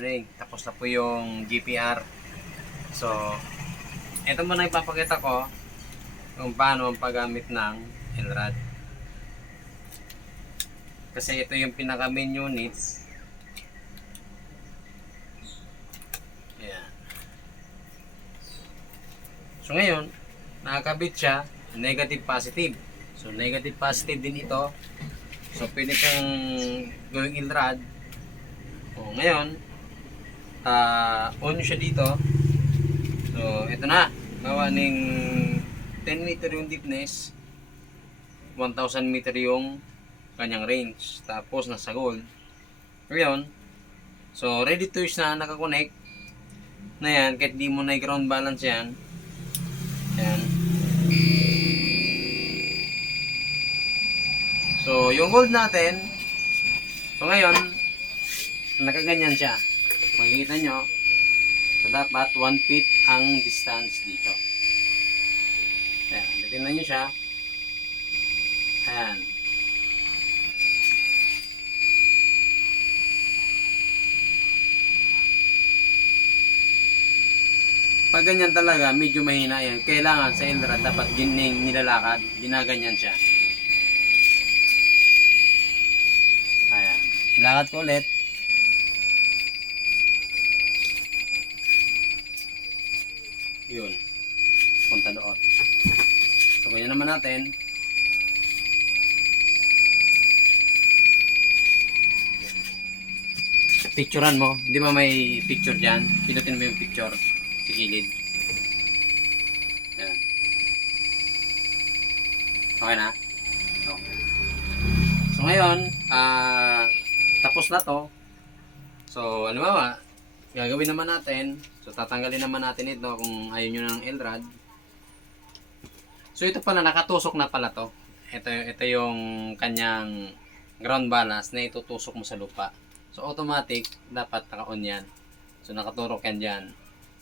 morning. Tapos na po yung GPR. So, ito muna ipapakita ko kung paano ang paggamit ng LRAD. Kasi ito yung pinaka main unit. Ayan. So ngayon, nakakabit siya, negative positive. So negative positive din ito. So pwede kang gawing LRAD. O ngayon, on siya dito. So ito na, gawa ng 10 meter yung deepness, 1,000 meter yung kanyang range. Tapos nasa gold. Ngayon, so ready to use na, nakakonect na yan, kahit di mo na i-ground balance yan. Yan. So yung gold natin, so ngayon nakaganyan siya, makikita nyo. So dapat 1 feet ang distance dito. Ayan, titignan nyo siya. Ayan. Pag ganyan talaga, medyo mahina yan. Kailangan sa LRAD dapat nilalakad, ginaganyan siya. Ayan. Ilakad ko ulit. Yun. Punta doon. So, ganyan naman natin. Picturean mo. Di ba may picture dyan? Pinutin mo yung picture sa gilid. Ayan. Okay na? Okay. So ngayon, tapos na to. So, ano ba? Gagawin naman natin. So, tatanggalin naman natin ito kung ayaw nyo ng LRAD. So, ito pala, nakatusok na pala to. Ito yung kanyang ground balance na itutusok mo sa lupa. So, automatic, dapat naka-on yan. So, nakaturok yan dyan.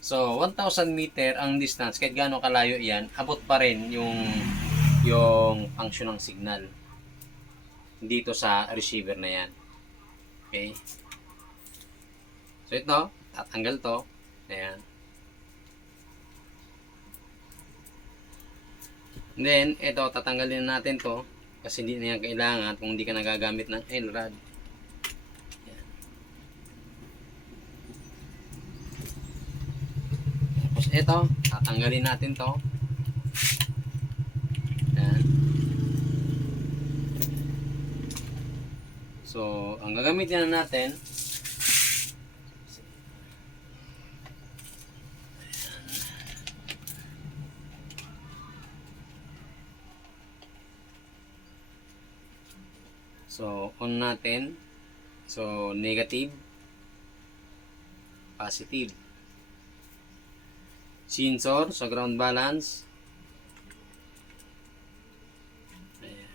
So, 1,000 meter ang distance. Kahit gaano kalayo yan, abot pa rin yung function ng signal dito sa receiver na yan. Okay? So, ito, tatanggal to. Ayan. And then, ito, tatanggalin natin to. Kasi hindi na yan kailangan kung hindi ka nagagamit ng LRAD. Ayan. Tapos, ito, tatanggalin natin to. Ayan. So, ang gagamitin na natin, so, on natin. So, negative, positive. Sensor sa ground balance. Ayan.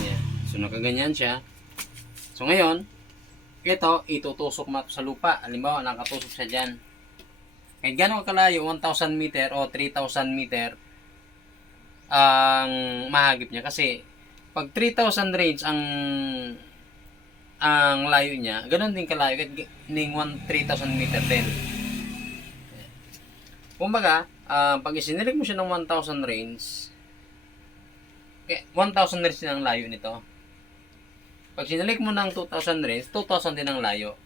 Ayan. So, nakaganyan siya. So, ngayon, ito, itutusok mo sa lupa. Halimbawa, nakatusok siya dyan. Kahit gano'ng kalayo, 1,000 meter o 3,000 meter ang mahagip niya. Kasi, pag 3,000 range ang layo niya, gano'n din kalayo. Kahit 3,000 meter din. Kumbaga, pag isinilig mo siya ng 1,000 range, 1,000 range din ang layo nito. Pag sinilig mo ng 2,000 range, 2,000 din ang layo.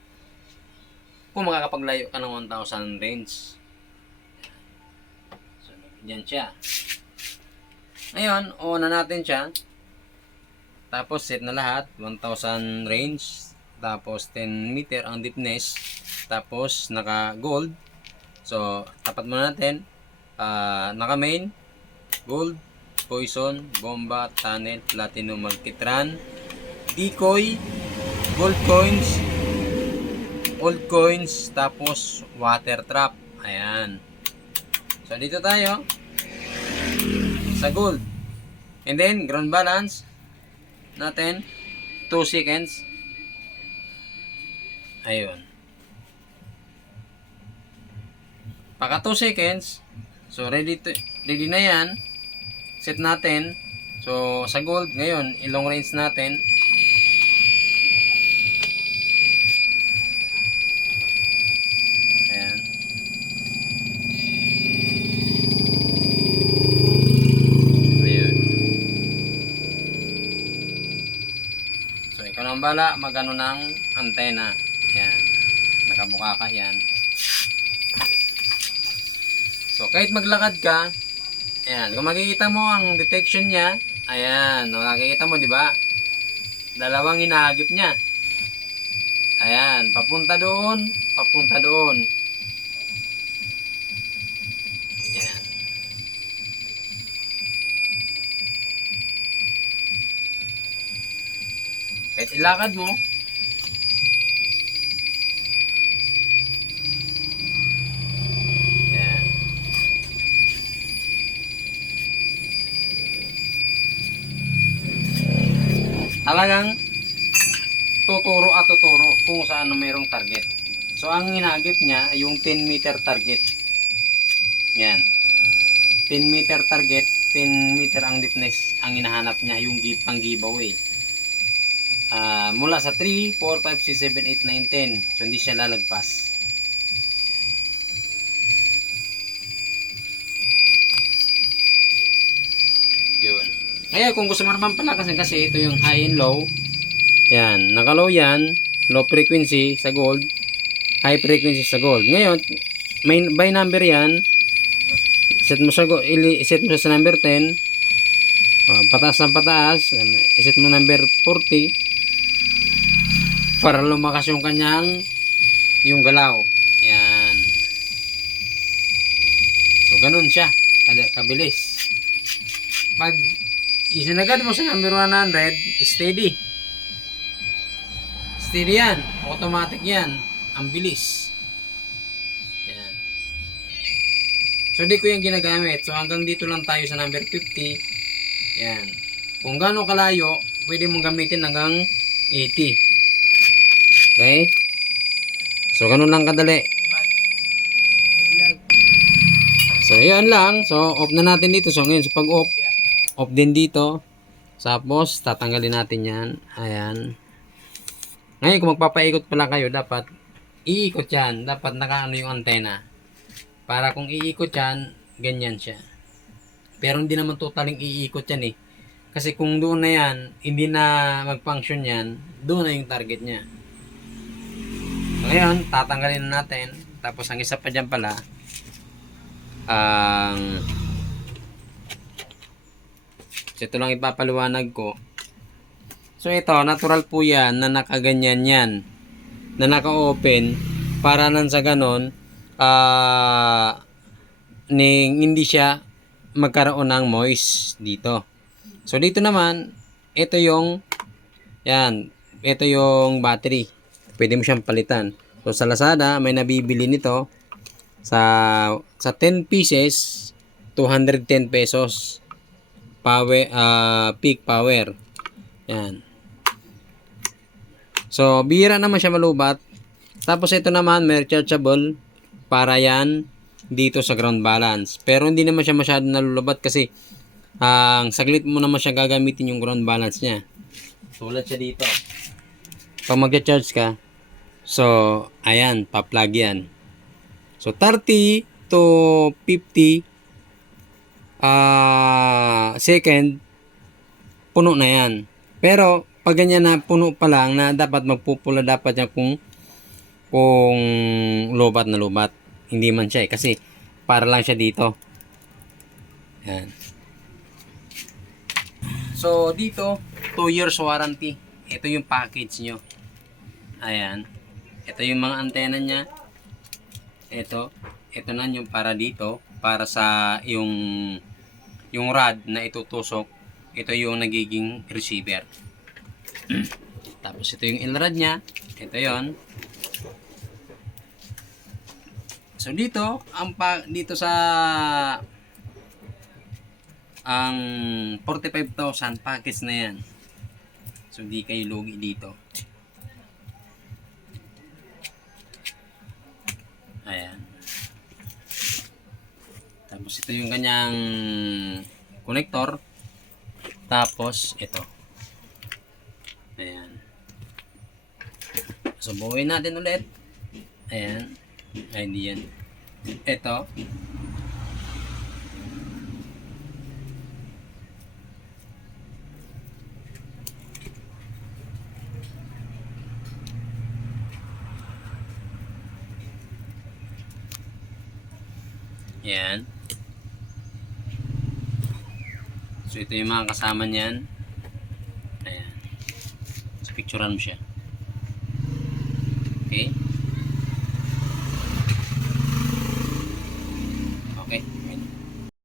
Kung makakapaglayo ka ng 1,000 range. So, yan siya. Ngayon, on na natin siya. Tapos, set na lahat. 1,000 range. Tapos, 10 meter ang deepness. Tapos, naka-gold. So, tapat muna natin. Naka-main. Gold, poison, bomba, tunnel, platinum, multitran, decoy, gold coins, old coins, tapos water trap. Ayan. So, dito tayo sa gold. And then, ground balance natin, 2 seconds. Ayun. Paka 2 seconds. So, ready na yan. Set natin. So, sa gold, ngayon, ilong range natin. Ayan. Ayun. So, ikaw nang bala, magano ng antena. Ayan. Nakabuka ka, yan. So, kahit maglakad ka, ayan, kung makikita mo ang detection niya, ayan, makikita mo, di ba? Dalawang hinahagip niya. Ayan, papunta doon, papunta doon. Ayan. Kahit ilakad mo, ayan. Talagang tuturo at tuturo kung saan na mayroong target. So, ang hinagip niya ay yung 10 meter target. Yan. 10 meter target, 10 meter ang deepness ang hinahanap niya, yung pang giveaway. Mula sa 3, 4, 5, 6, 7, 8, 9, 10. So, hindi siya lalagpas. Yun. Ngayon, kung gusto mo naman palakasin kasi ito yung high and low. Yan. Naka-low yan. Low frequency sa gold. High frequency sa gold. Ngayon, may by number yan. Set mo sa number 10. Pataas ng pataas. Iset mo number 40. Para lumakas yung kanyang yung galaw. Yan. So, ganun siya. Kabilis. Pag isinagad mo sa number 100, steady. Steady yan. Automatic yan. Ang bilis. Yan. So, di ko yung ginagamit. So, hanggang dito lang tayo sa number 50. Yan. Kung gaano kalayo, pwede mong gamitin hanggang 80. Okay? So, ganun lang kadali. So, yan lang. So, off na natin dito. So, ngayon sa pag-off, off din dito. Tapos, tatanggalin natin yan. Ayan. Ngayon, kung magpapaikot pala kayo, dapat iikot yan. Dapat nakaano yung antena. Para kung iikot yan, ganyan siya. Pero hindi naman totaling iikot yan eh. Kasi kung doon na yan, hindi na mag-function yan, doon na yung target niya. So, ngayon, tatanggalin na natin. Tapos, ang isa pa dyan pala, ito lang ipapaliwanag ko. So, ito, natural po yan na nakaganyan yan. Na naka-open. Para nang sa ganon, hindi siya magkaroon ng moist dito. So, dito naman, ito yung, yan, ito yung battery. Pwede mo siyang palitan. So, sa Lazada, may nabibili nito sa 10 pieces, 210 pesos. Power, peak power. Yan. So, bihira naman siya malubat. Tapos, ito naman, may rechargeable para yan dito sa ground balance. Pero, hindi naman siya masyado nalulubat kasi saglit mo naman siya gagamitin yung ground balance niya. Tulad siya dito. Pag mag-charge ka, so, ayan, pa-plug yan. So, 30 to 50 second, puno na yan. Pero, pag ganyan na puno pa lang, na dapat magpupula dapat yan kung lobat na lobat. Hindi man siya eh, kasi para lang siya dito. Yan. So, dito, 2 years warranty. Ito yung package nyo. Ayan. Ito yung mga antena nya. Ito na yung para dito. Para sa yung rod na itutusok. Ito yung nagiging receiver. Tapos ito yung L-rod nya. Ito yon. So, dito, dito sa ang 45,000 package na yan. So, di kayo lugi dito. Ayan. Tapos, ito yung kanyang connector. Tapos, ito. Ayan. So, buuin natin ulit. Ayan. Ay, hindi yan. Ito. Ayan. So, ito yung mga kasama niyan. Ayan. So, picturean mo siya. Okay.